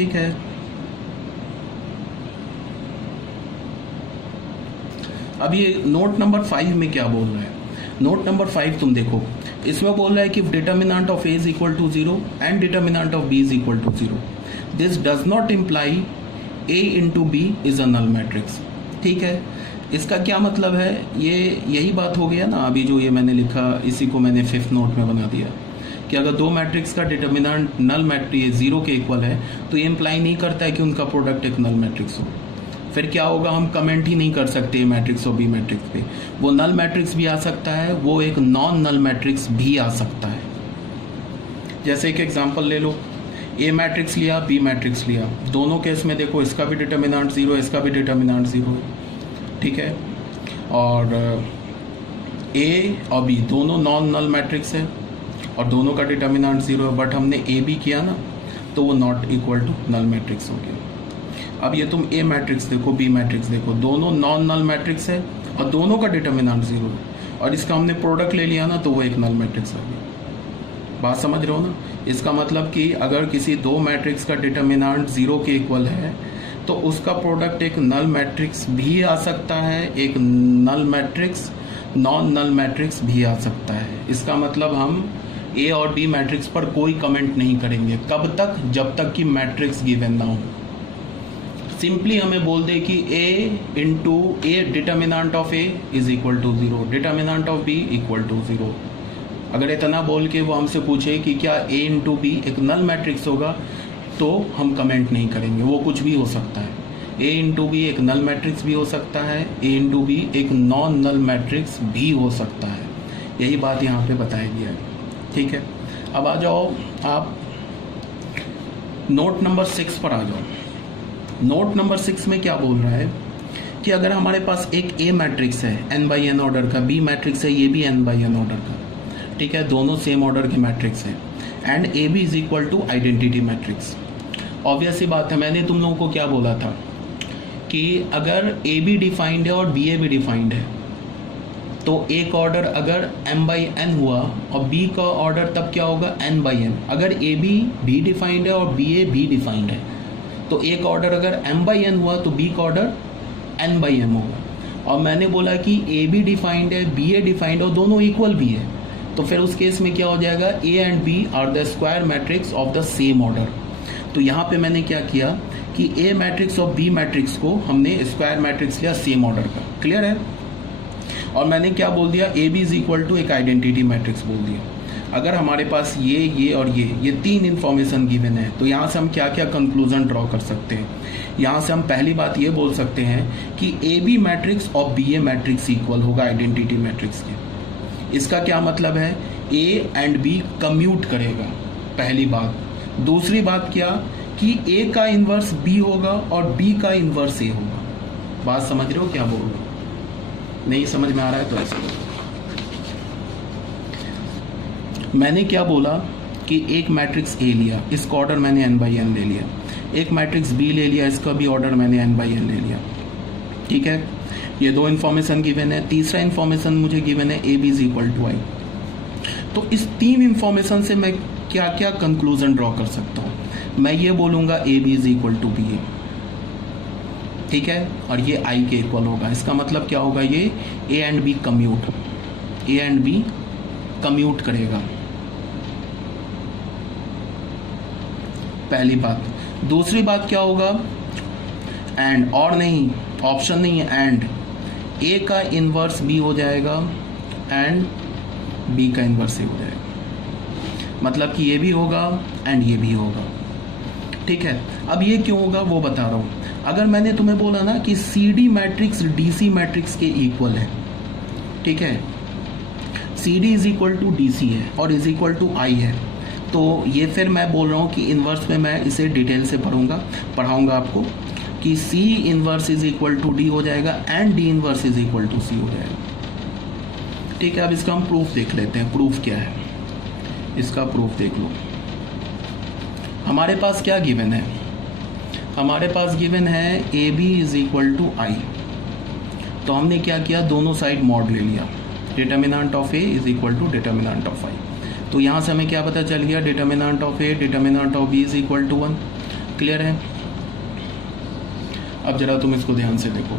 ठीक है। अब ये नोट नंबर 5 में क्या बोल रहा है? नोट नंबर 5 तुम देखो, इसमें बोल रहा है कि determinant of A is equal to 0 and determinant of B is equal to 0, this does not imply A into B is a null matrix. ठीक है, इसका क्या मतलब है? ये यही बात हो गया ना, अभी जो ये मैंने लिखा इसी को मैंने 5th नोट में बना दिया कि अगर दो मैट्रिक्स का डिटर्मिनेंट नल मैट्रिक्स 0 के इक्वल है तो ये इम्प्लाई नहीं करता है कि उनका प्रोडक्ट एक नल मैट्रिक्स हो। फिर क्या होगा, हम कमेंट ही नहीं कर सकते ए मैट्रिक्स और बी मैट्रिक्स पे। वो नल मैट्रिक्स भी आ सकता है, वो एक नॉन नल मैट्रिक्स भी आ सकता है। जैसे एक एग्जांपल ले लो, ए मैट्रिक्स लिया, बी मैट्रिक्स लिया, दोनों केस में देखो इसका भी डिटर्मिनेंट 0 है, इसका भी डिटर्मिनेंट 0 है। ठीक है, और ए और बी दोनों नॉन नल मैट्रिक्स है और दोनों का डिटर्मिनेंट 0 है, बट हमने ए बी किया ना तो वो not equal to null matrix हो गया। अब ये तुम ए मैट्रिक्स देखो, बी मैट्रिक्स देखो, दोनों नॉन नल मैट्रिक्स है और दोनों का डिटर्मिनेंट 0 है, और इसका हमने प्रोडक्ट ले लिया ना तो वो एक नल मैट्रिक्स आ गया। बात समझ रहे हो ना? इसका मतलब कि अगर किसी दो मैट्रिक्स का डिटर्मिनेंट 0 के इक्वल है तो उसका प्रोडक्ट एक नल मैट्रिक्स भी आ सकता है, एक null matrix non null matrix भी आ सकता है। इसका मतलब हम ए और बी मैट्रिक्स पर कोई कमेंट नहीं करेंगे। कब तक? जब तक कि मैट्रिक्स गिवन ना हो। सिंपली हमें बोल दे कि a into A determinant of A is equal to 0, determinant of b equal to 0। अगर इतना बोल के वो हमसे पूछे कि क्या a इंटू बी एक नल मैट्रिक्स होगा तो हम कमेंट नहीं करेंगे। वो कुछ भी हो सकता है, a इंटू बी एक नल मैट्रिक्स भी हो सकता है, a इंटू बी एक नॉन नल मैट्रिक्स भी हो सकता है। यही बात यहाँ पे बताया गया है। ठीक है, अब आ जाओ आप नोट नंबर 6 पर आ जाओ। नोट नंबर 6 में क्या बोल रहा है कि अगर हमारे पास एक ए मैट्रिक्स है n/n ऑर्डर का, बी मैट्रिक्स है ये भी n/n ऑर्डर का, ठीक है, दोनों सेम ऑर्डर के मैट्रिक्स है, and A B is equal to identity matrix. Obvious ही बात है, मैंने तुम लोगों को क्या बोला था कि अगर ए बी डिफाइंड है और बी ए भी डिफाइंड है तो एक ऑर्डर अगर m/n हुआ और b का ऑर्डर तब क्या होगा n/n। अगर ए बी डिफाइंड है और बी ए भी डिफाइंड है तो एक ऑर्डर अगर m/n हुआ तो b का ऑर्डर n/m होगा। और मैंने बोला कि ए बी डिफाइंड है, बी ए डिफाइंड है और दोनों इक्वल भी है, तो फिर उस केस में क्या हो जाएगा, A and B are the square matrix of the same order. तो यहाँ पे मैंने क्या किया कि ए मैट्रिक्स और बी मैट्रिक्स को हमने स्क्वायर मैट्रिक्स लिया सेम ऑर्डर का। क्लियर है? और मैंने क्या बोल दिया, A B is equal to एक आइडेंटिटी मैट्रिक्स बोल दिया। अगर हमारे पास ये और ये तीन इन्फॉर्मेशन गिवन है तो यहाँ से हम क्या क्या कंक्लूजन ड्रॉ कर सकते हैं। यहाँ से हम पहली बात ये बोल सकते हैं कि ए बी मैट्रिक्स और बी ए मैट्रिक्स इक्वल होगा आइडेंटिटी मैट्रिक्स के। इसका क्या मतलब है, ए एंड बी कम्यूट करेगा, पहली बात। दूसरी बात क्या कि ए का इन्वर्स बी होगा और बी का इन्वर्स ए होगा। बात समझ रहे हो क्या बोल रहे हो? नहीं समझ में आ रहा है तो ऐसे मैंने क्या बोला कि एक मैट्रिक्स ए लिया, इसका ऑर्डर मैंने n/n ले लिया, एक मैट्रिक्स बी ले लिया, इसका भी ऑर्डर मैंने n/n ले लिया। ठीक है, ये दो इन्फॉर्मेशन गिवन है। तीसरा इन्फॉर्मेशन मुझे गिवन है A B is equal to I. तो इस तीन इन्फॉर्मेशन से मैं क्या क्या कंक्लूजन ड्रॉ कर सकता हूँ? मैं ये बोलूँगा A B is equal to B A, ठीक है, और ये आई के इक्वल होगा। इसका मतलब क्या होगा, ये A and B commute, A and B commute करेगा, पहली बात। दूसरी बात क्या होगा, एंड, और नहीं, ऑप्शन नहीं है, एंड ए का इन्वर्स बी हो जाएगा एंड बी का इन्वर्स ए हो जाएगा। मतलब कि ये भी होगा एंड ये भी होगा। ठीक है, अब ये क्यों होगा वो बता रहा हूँ। अगर मैंने तुम्हें बोला ना कि C D matrix D C matrix के इक्वल है, ठीक है, C D is equal to D C है और इज इक्वल टू आई है, तो ये फिर मैं बोल रहा हूँ कि इन्वर्स में मैं इसे डिटेल से पढ़ाऊँगा आपको कि C inverse is equal to D हो जाएगा and D inverse is equal to C हो जाएगा। ठीक है, अब इसका हम प्रूफ देख लेते हैं। प्रूफ क्या है इसका, प्रूफ देख लो। हमारे पास क्या गिवन है, हमारे पास गिवन है A B is equal to I. तो हमने क्या किया, दोनों साइड मॉड ले लिया, determinant of A is equal to determinant of I. तो यहाँ से हमें क्या पता चल गया, determinant of A determinant of B is equal to 1। Clear है? अब जरा तुम इसको ध्यान से देखो।